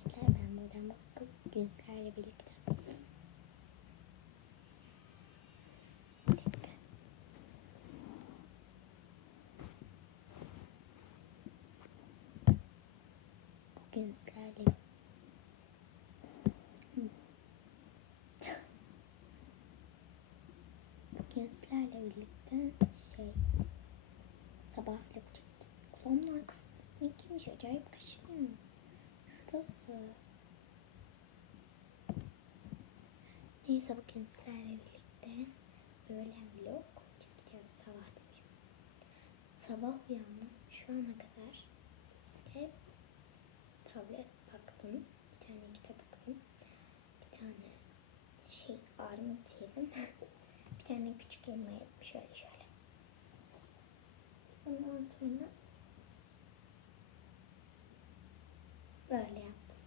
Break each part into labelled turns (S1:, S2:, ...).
S1: arkadaşlar ben buradan bakıp bugün sizlerle birlikte. Bugün sizlerle Bugün sizlerle birlikte şey sabah vlog çekeceğiz. Kulağımın arkasında girmiş acayip kaşınıyor. Şurası. Neyse bugün sizlerle birlikte öğlen vlog çekeceğiz sabah demişim. Sabah uyandım şu ana kadar hep tablet baktım. Bir tane kitap okudum. Bir tane şey armut yedim. bir tane küçük elma yedim şöyle şöyle. Ondan sonra böyle yaptım.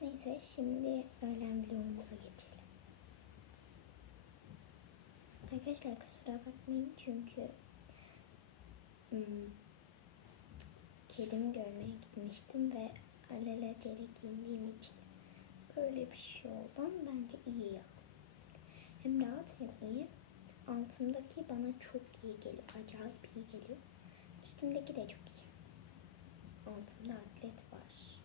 S1: Neyse şimdi öğlen vlogumuza geçelim. Arkadaşlar kusura bakmayın çünkü hmm, kedimi görmeye gitmiştim ve alelacele giyindiğim için böyle bir şey oldu ama bence iyi ya. Hem rahat hem iyi. Altımdaki bana çok iyi geliyor. Acayip iyi geliyor. Üstümdeki de çok iyi. Altımda atlet var.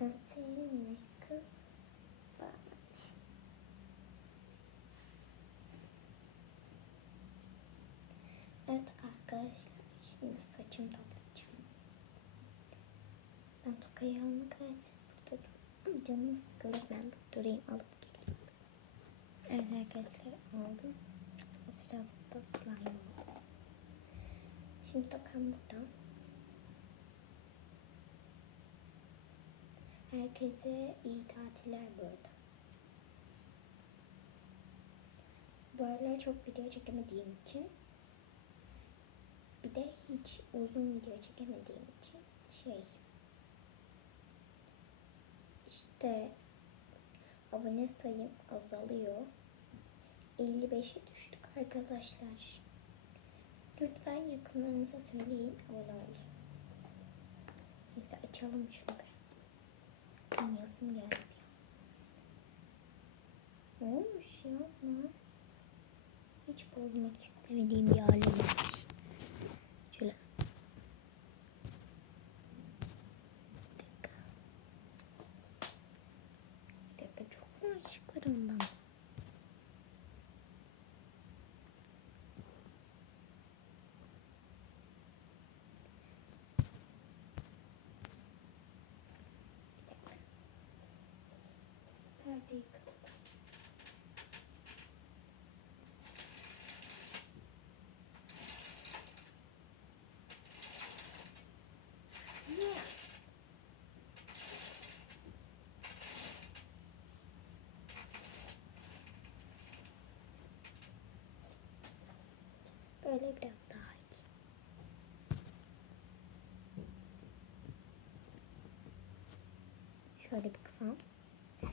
S1: Sevmezsen sevme kız. Bana ne? Evet arkadaşlar şimdi saçımı toplayacağım. Ben tokayı alana kadar siz burada durun. Canım sıkılır ben durayım alıp geleyim. Evet arkadaşlar aldım. O sırada da slime oldu. Şimdi tokam burada. Herkese iyi tatiller bu arada. Bu aralar çok video çekemediğim için bir de hiç uzun video çekemediğim için şey işte abone sayım azalıyor. 55'e düştük arkadaşlar. Lütfen yakınlarınıza söyleyin abone olsun. Neyse açalım şunu Yazım geldi. Ne olmuş ya? Hiç bozmak istemediğim bir olmuş. Şöyle. Bir dakika. Bir dakika çok mu ışık var ondan? Bir dakika. Perdeyi kapat. Böyle biraz daha iyi. Şöyle bir kıvam.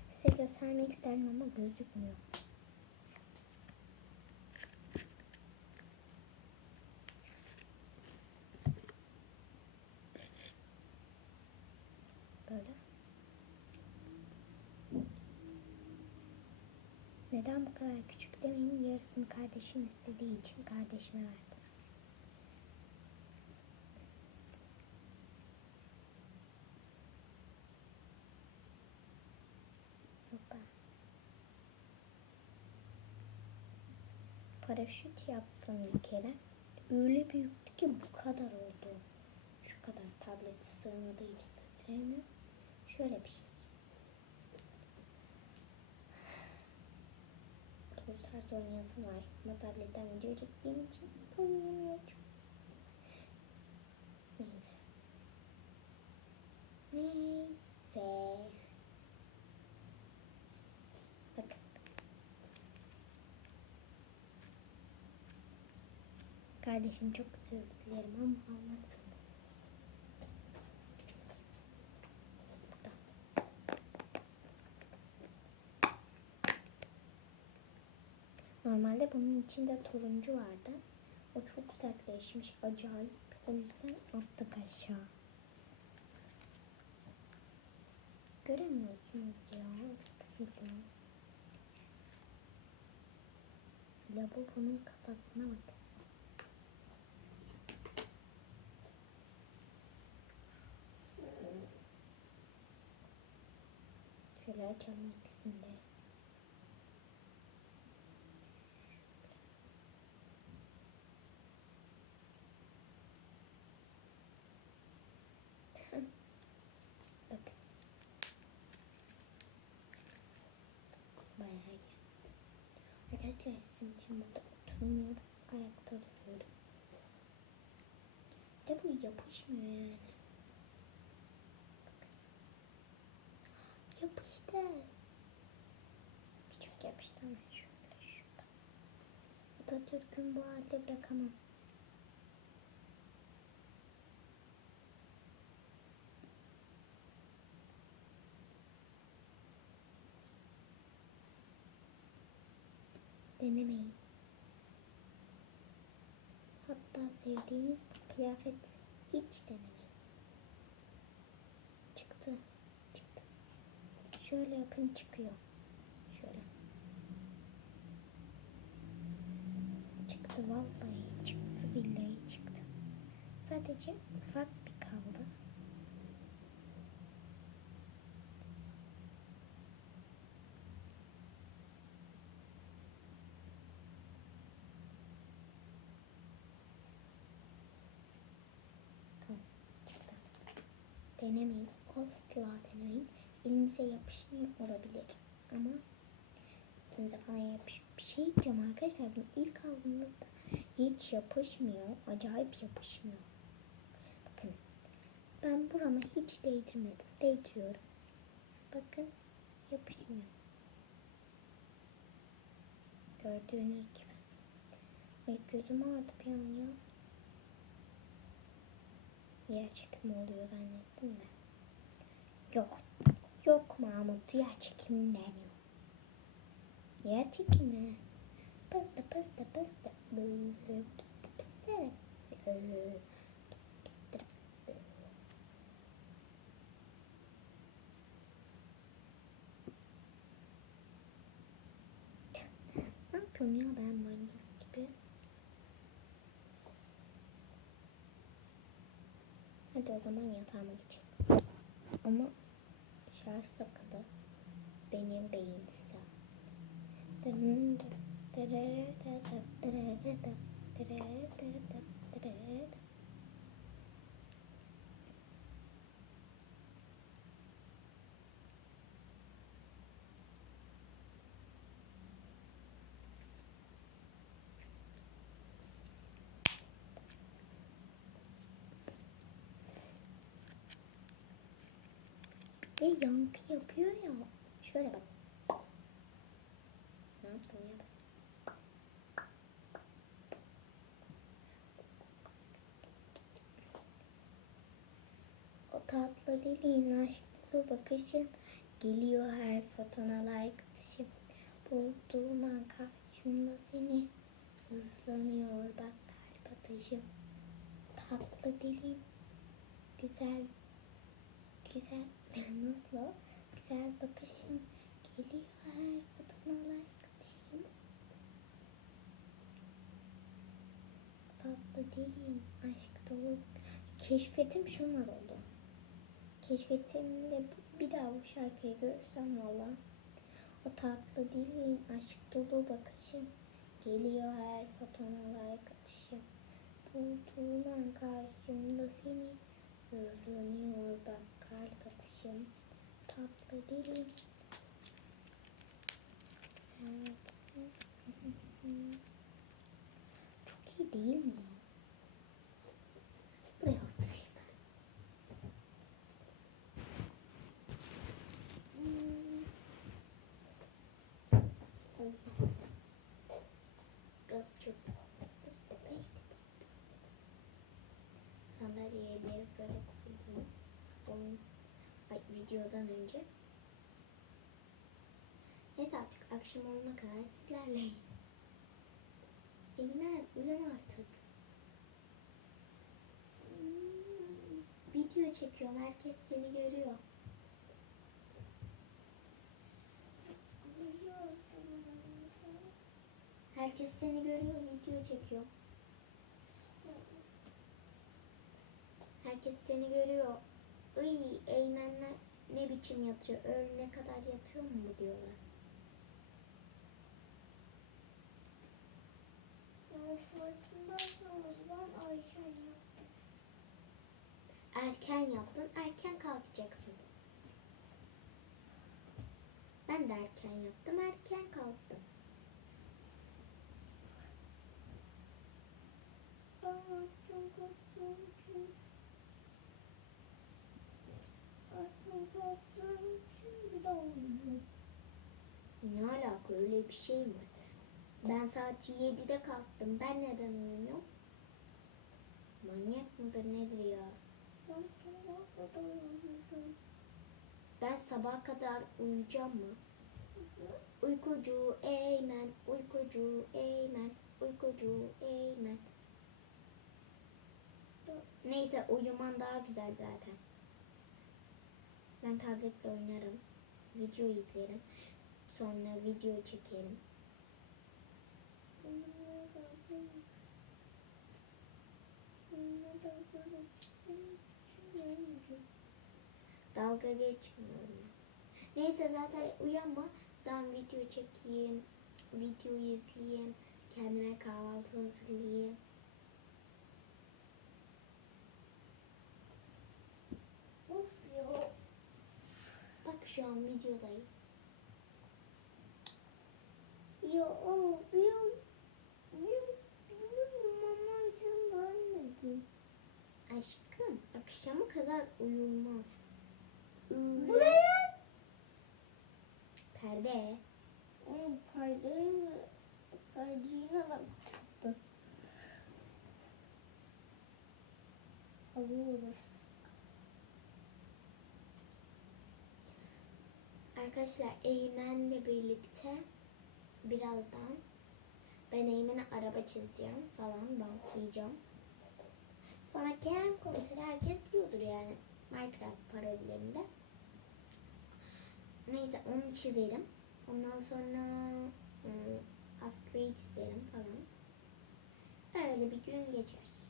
S1: Size göstermek isterim ama gözükmüyor. Böyle. Neden bu kadar küçük demeyin yarısını kardeşim istediği için kardeşime verdim. Paraşüt yaptım bir kere. Öyle büyüktü ki bu kadar oldu. Şu kadar tablet sığmadığı için gösteremiyorum. Şöyle bir şey. Tuz tarz oynayasım var. Ama tabletten video çektiğim için oynayamıyorum. Neyse. Neyse. Bakın. Kardeşim çok özür dilerim ama. Burada. Normalde bunun içinde turuncu vardı. O çok sert sertleşmiş acayip. O yüzden attık aşağı. Göremiyorsunuz ya. Çok üzüldüm. Lavabonun kafasına bakın. Şöyle açalım ikisini de. Bakın. Bayağı iyi. Arkadaşlar sizin için burada oturmuyorum. Ayakta duruyorum. De bu yapışmıyor yani. Bakın. Yapıştı. Küçük yapıştı ama şöyle şurada. Atatürk'ün bu halde bırakamam. Denemeyin. Hatta sevdiğiniz bir kıyafet hiç denemeyin. Çıktı. Çıktı. Şöyle yapın çıkıyor. Şöyle. Çıktı vallahi çıktı billahi çıktı. Sadece ufak bir kaldı. Tamam çıktı. Denemeyin. Asla denemeyin. Elinize yapışmıyor olabilir. Ama üstünüze falan yapış. Bir şey diyeceğim arkadaşlar. Bunu ilk aldığımızda hiç yapışmıyor. Acayip yapışmıyor. Bakın. Ben burama hiç değdirmedim. Değdiriyorum. Bakın. Yapışmıyor. Gördüğünüz gibi. Ay gözüm ağrıdı bir an ya. Yer çekimi oluyor zannettim de. Yok. Yok Mahmut. Yer çekiminden yok. Yer çekimi. Pıstı pıstı pıstı. Pıstı pıstı. Pıstı pıstı. Ne yapıyorum ya ben manyak gibi? Hadi o zaman yatağıma geçelim. Ama şarj takılı. Benim beyinsize. Ve yankı yapıyor ya. Şöyle bak. Ne yaptım ya ben? O tatlı diliğin aşklı bakışın Geliyor her fotona like atışım Bulduğum an karşımda seni Hızlanıyor bak kalp atışım Tatlı dilin Güzel Güzel Nasıl? Güzel bakışın Geliyor her fotona like atışım Tatlı dilin Aşk dolu. Keşfetim şunlar oldu. Keşfetimde bir daha bu şarkıyı görürsem valla o tatlı dilin, aşk dolu bakışın Geliyor her fotona like atışım Bulduğum an karşımda seni Hızlanıyor bak kalp atışım. Tatlı dilin Çok iyi değil mi? Buraya oturayım. Ben. Burası çok diye hediye yaparak oyun ay, videodan önce. Evet artık akşam olana kadar sizlerleyiz. Eymen uyan artık. Video çekiyorum. Herkes seni görüyor. Herkes seni görüyor. Video çekiyorum. Herkes seni görüyor. Iy, Eymen ne, ne biçim yatıyor? Öğlene kadar yatıyor mu bu diyorlar.
S2: Farkındaysanız ben erken yaptım.
S1: Erken yaptın, erken kalkacaksın. Ben de erken yaptım, erken kalktım.
S2: Ben erken kalktığım için erken kalktığım için bir daha uyuyorum.
S1: Ne alaka öyle bir şey mi? Ben saat 7'de kalktım. Ben neden uyumuyorum? Manyak mıdır nedir ya?
S2: Ben sabah kadar uyuyacağım.
S1: Mı? Uykucu Eymen, uykucu Eymen, uykucu Eymen. Neyse uyuman daha güzel zaten. Ben tabletle oynarım. Video izlerim. Sonra video
S2: uyuyacağım.
S1: Dalga geçmiyorum. Neyse zaten uyanma. Ben video çekeyim. Video izleyeyim. Kendime kahvaltı hazırlayayım.
S2: Of ya.
S1: Bak şu an videodayım.
S2: Ya o bir bir bir mama için vermedi.
S1: Aşkım akşama kadar uyulmaz. Öyle.
S2: Buraya
S1: Perde.
S2: onun perdeyi perdeyi de kapattı. Alıyoruz.
S1: Arkadaşlar Eymen'le birlikte birazdan ben Eymen'e araba çizeceğim falan bantlayacağım. Sonra Kerem komiseri herkes biliyordur yani Minecraft parodilerinde. Neyse onu çizerim. Ondan sonra e, Aslı'yı çizerim falan. Öyle bir gün geçer.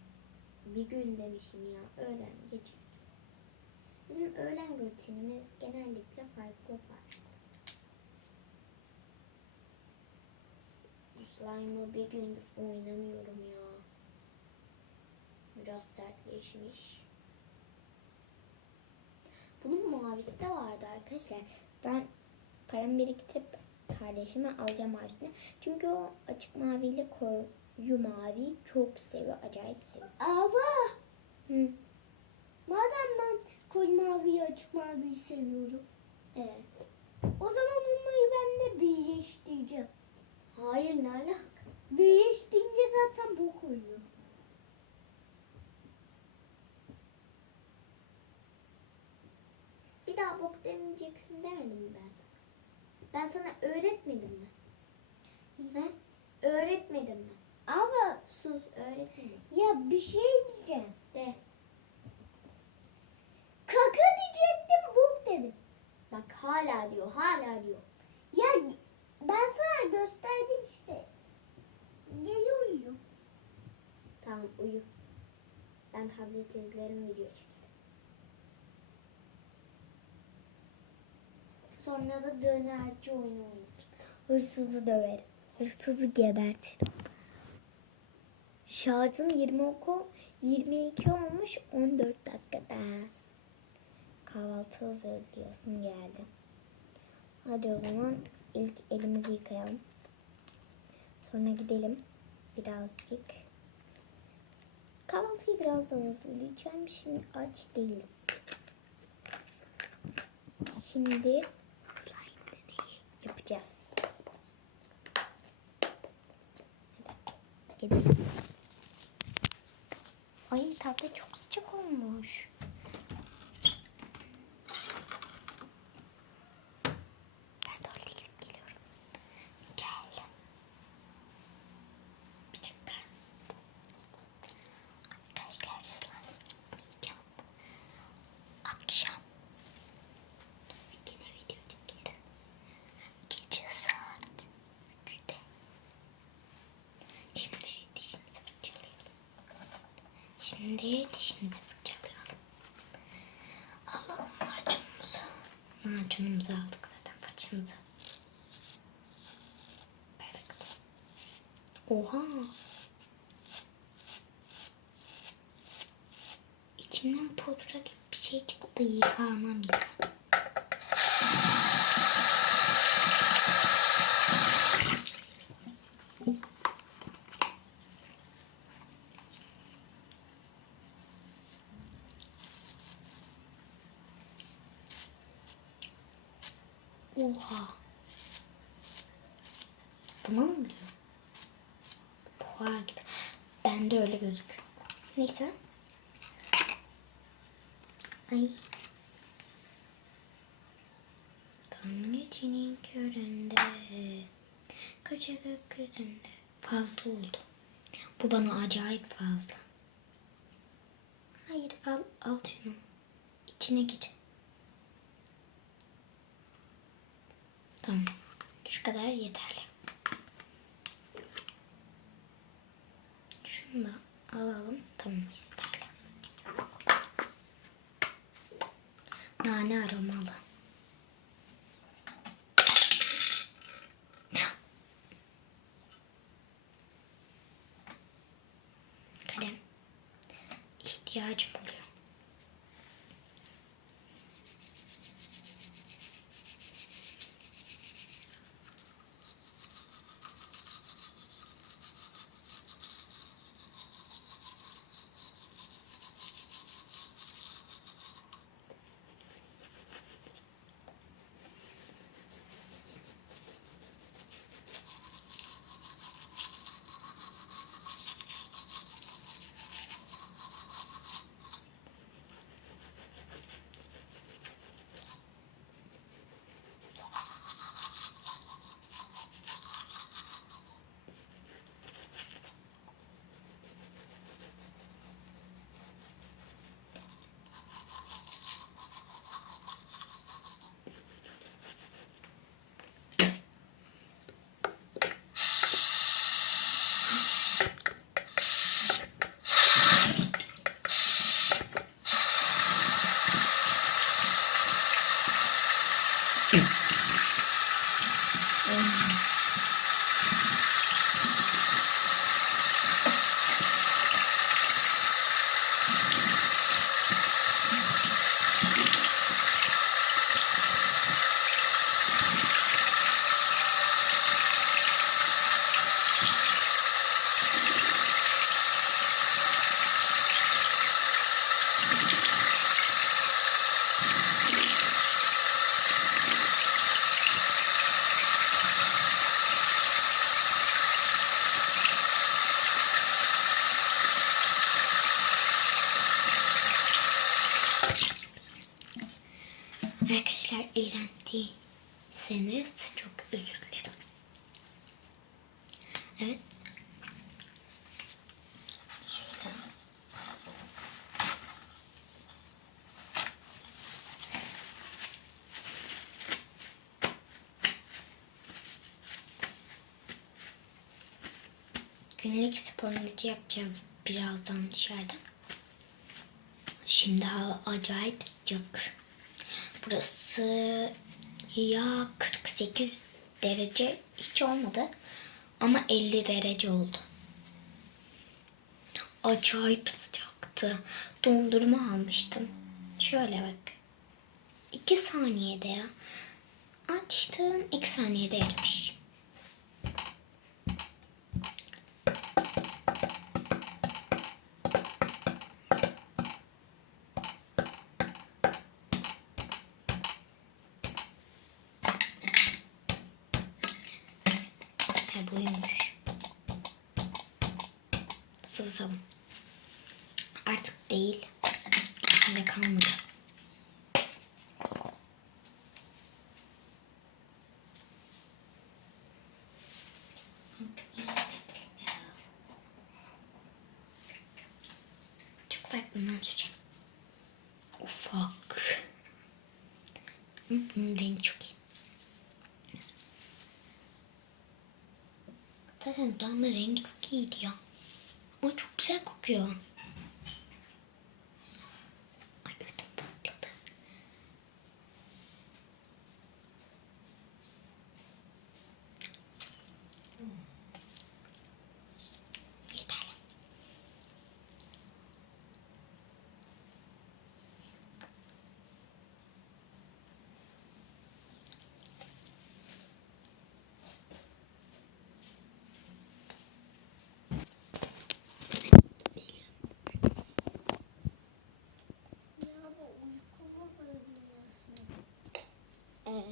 S1: Bir gün demişim ya öğlen geçer. Bizim öğlen rutinimiz genellikle farklı farklı. Bu slime'ı bir gündür oynamıyorum ya. Biraz sertleşmiş. Bunun mavisi de vardı arkadaşlar. Ben paramı biriktirip kardeşime alacağım mavisini. Çünkü o açık maviyle koyu mavi çok seviyor. Acayip seviyor.
S2: Ava!
S1: Hı.
S2: Madem ben koyu maviyi açık maviyi seviyorum.
S1: Evet.
S2: O zaman bunları ben de birleştireceğim.
S1: Hayır ne alaka?
S2: Birleştirince zaten bu koyuyor.
S1: Bir daha bok demeyeceksin demedim mi ben sana? Ben sana öğretmedim mi? He? Öğretmedim mi?
S2: Ama
S1: Sus öğretmedim.
S2: ya bir şey diyeceğim.
S1: De.
S2: Kaka diyecektim bok dedim.
S1: Bak hala diyor hala diyor.
S2: Ya ben sana gösterdim işte. Geliyor uyuyor.
S1: Tamam uyu. Ben tablet izlerim video çekerim. Sonra da dönerci oyunu oynarım. Hırsızı döverim. Hırsızı gebertirim. Şarjım 20 oku 22 olmuş 14 dakikada. Kahvaltı hazırlayasım geldi. Hadi o zaman ilk elimizi yıkayalım. Sonra gidelim birazcık. Kahvaltıyı birazdan hazırlayacağım. Şimdi aç değilim. Şimdi slime yapacağız. Gidelim. Ay tablet çok sıcak olmuş. Ben tuvalete gidip geliyorum. Gel. Bir dakika. Arkadaşlar slime yapacağım. Şimdi dişimizi fırçalayalım. Alalım macunumuzu. Macunumuzu aldık zaten paçamıza. Perfect. Oha. İçinden pudra gibi bir şey çıktı. Yıkamam. Oha. Tamam mı diyor? Buhar gibi. Bende öyle gözüküyor. Neyse. Ay. Tam gecenin köründe. Koca gökyüzünde. Fazla oldu. Bu bana acayip fazla. Hayır al, al şunu. İçine gir. Tamam. Şu kadar yeterli. Şunu alalım. Tamam. Nane aromalı. Kalem. İhtiyacım oluyor. Arkadaşlar eğlendiyseniz çok özür dilerim. Evet. Şöyle. Günlük sporumuzu yapacağız birazdan dışarıda. Şimdi hava acayip sıcak. Burası ya 48 derece hiç olmadı ama 50 derece oldu. Acayip sıcaktı. Dondurma almıştım. Şöyle bak. 2 saniyede ya. Açtım 2 saniyede erimiş. Farklı süreceğim. Ufak. Bunun rengi çok iyi. Zaten damla rengi çok iyiydi ya. O çok güzel kokuyor.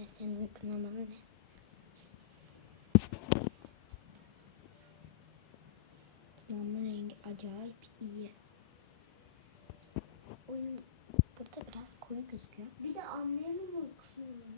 S1: Senin uykun ama ne? Dudağımın rengi acayip iyi. Oyun burada biraz koyu gözüküyor.
S2: Bir de annemin böldü.